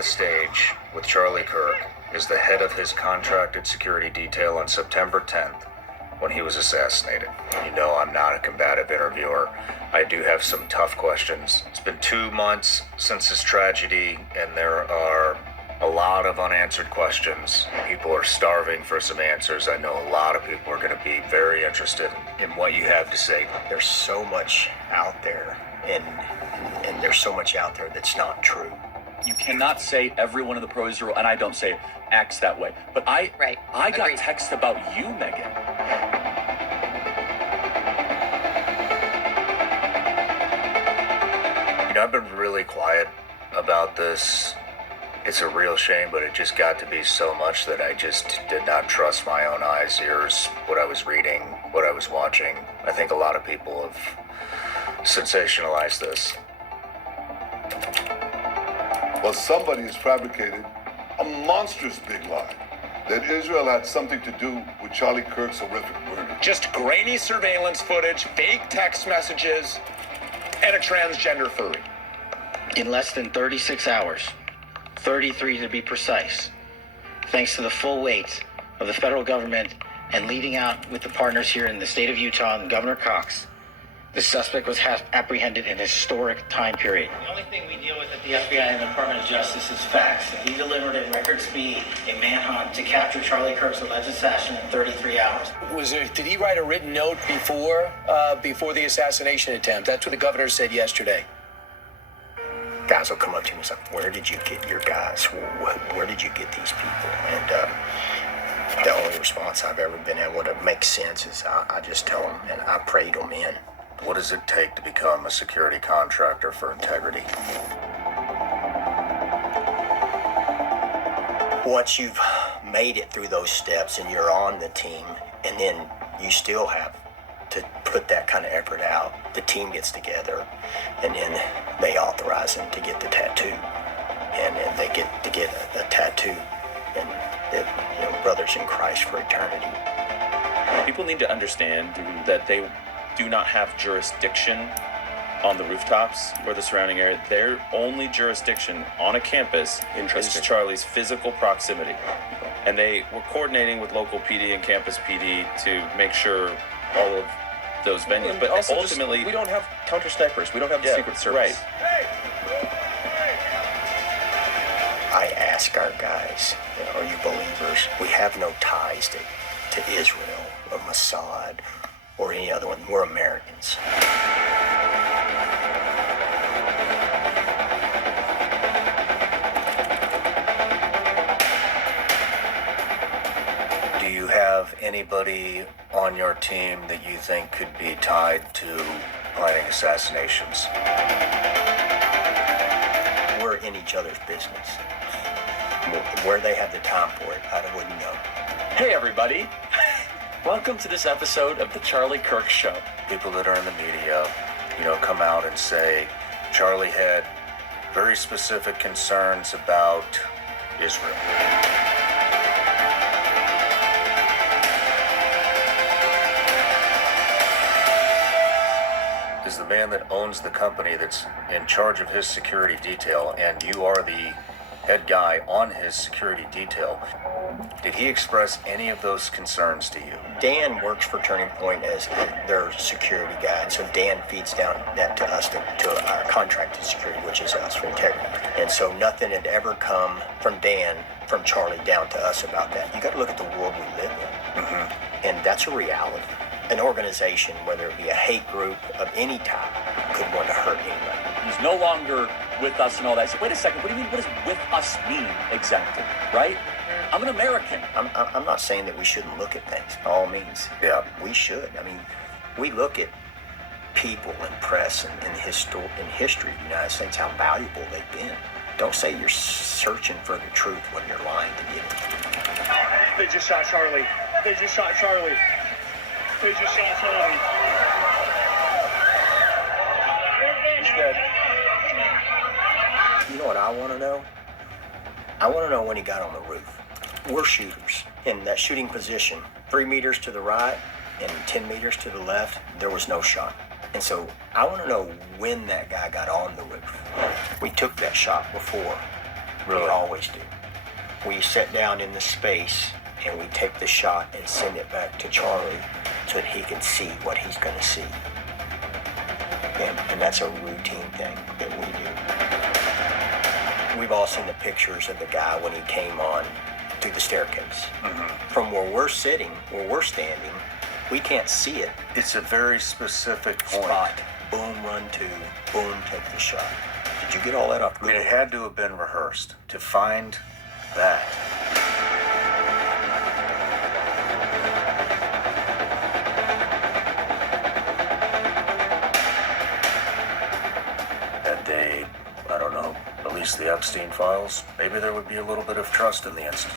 the stage with Charlie Kirk as the head of his contracted security detail on September 10th when he was assassinated. You know I'm not a combative interviewer. I do have some tough questions. It's been 2 months since this tragedy, and there are a lot of unanswered questions. People are starving for some answers. I know a lot of people are going to be very interested in what you have to say. There's so much out there, and there's so much out there that's not true. You cannot say every one of the pros are, and I don't say acts that way. But I got Agreed. text about you, Megan. You know, I've been really quiet about this. It's a real shame, but it just got to be so much that I just did not trust my own eyes, ears, what I was reading, what I was watching. I think a lot of people have sensationalized this. Well, somebody has fabricated a monstrous big lie that Israel had something to do with Charlie Kirk's horrific murder. Just grainy surveillance footage, fake text messages, and a transgender furry. In less than 36 hours, 33 to be precise, thanks to the full weight of the federal government and leading out with the partners here in the state of Utah and Governor Cox, the suspect was apprehended in a historic time period. The only thing we deal with at the FBI and the Department of Justice is facts. He delivered at record speed a manhunt to capture Charlie Kirk's alleged assassin in 33 hours. Did he write a written note before the assassination attempt? That's what the governor said yesterday. Guys will come up to me and say, where did you get your guys? Where did you get these people? And the only response I've ever been able to make sense is I just tell them and I prayed them in. What does it take to become a security contractor for integrity? Once you've made it through those steps and you're on the team, and then you still have to put that kind of effort out, the team gets together and then they authorize them to get the tattoo, and then they get to get a tattoo, and brothers in Christ for eternity. People need to understand that they do not have jurisdiction on the rooftops or the surrounding area. Their only jurisdiction on a campus is Charlie's physical proximity. And they were coordinating with local PD and campus PD to make sure all of those venues. But Also, ultimately, we don't have counter snipers. We don't have the Secret Service. Right. I ask our guys, are you believers? We have no ties to Israel or Mossad or any other one. We're Americans. Do you have anybody on your team that you think could be tied to planning assassinations? We're in each other's business. Where they have the time for it, I wouldn't know. Hey, everybody. Welcome to this episode of The Charlie Kirk Show. People that are in the media, come out and say Charlie had very specific concerns about Israel. Is the man that owns the company that's in charge of his security detail, and you are the head guy on his security detail, did he express any of those concerns to you? Dan works for Turning Point as their security guy, and so Dan feeds down that to us, to our contracted security, which is us for integrity. And so nothing had ever come from Dan, from Charlie, down to us about that. You got to look at the world we live in, and that's a reality. An organization, whether it be a hate group of any type, could want to hurt anybody. He's no longer with us and all that. So wait a second, what do you mean? What does with us mean exactly, right? I'm an American. I'm not saying that we shouldn't look at things, by all means. Yeah. We should. I mean, we look at people and press and history of the United States, how valuable they've been. Don't say you're searching for the truth when you're lying to get it. They just shot Charlie. They just shot Charlie. They just shot Charlie. He's dead. You know what I want to know? I want to know when he got on the roof. We're shooters. In that shooting position, 3 meters to the right and 10 meters to the left, there was no shot. And so I want to know when that guy got on the roof. We took that shot before Really? We always do. We sit down in the space and we take the shot and send it back to Charlie so that he can see what he's going to see. And that's a routine thing that we do. We've all seen the pictures of the guy when he came on through the staircase. From where we're sitting, where we're standing, we can't see it. It's a very specific point. Spot, boom, run to, boom, take the shot. Did you get all that off? I mean, it had to have been rehearsed to find that. Had they, I don't know, released the Epstein files, maybe there would be a little bit of trust in the institute.